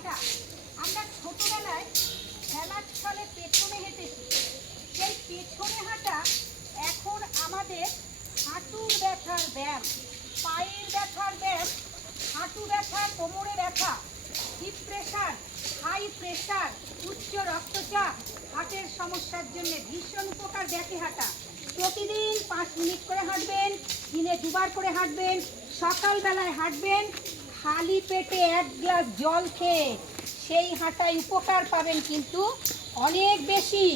হাঁটা আমরা ছোটবেলায় খেলার ছলে পেছনে হেঁটেছি। সেই পেছনে হাঁটা এখন আমাদের হাঁটুর ব্যথার ব্যায়াম, পায়ের ব্যথার ব্যায়াম, হাঁটু ব্যথা, কোমরে ব্যথা, হিপ প্রেশার, হাই প্রেশার, উচ্চ রক্তচাপ, হার্টের সমস্যার জন্য ভীষণ উপকার ব্যাকে হাঁটা। প্রতিদিন 5 মিনিট করে হাঁটবেন, দিনে 2 বার করে হাঁটবেন। সকালবেলায় হাঁটবেন, খালি পেটে 1 গ্লাস জল খেয়ে। সেই হাঁটায় উপকার পাবেন কিন্তু অনেক বেশি।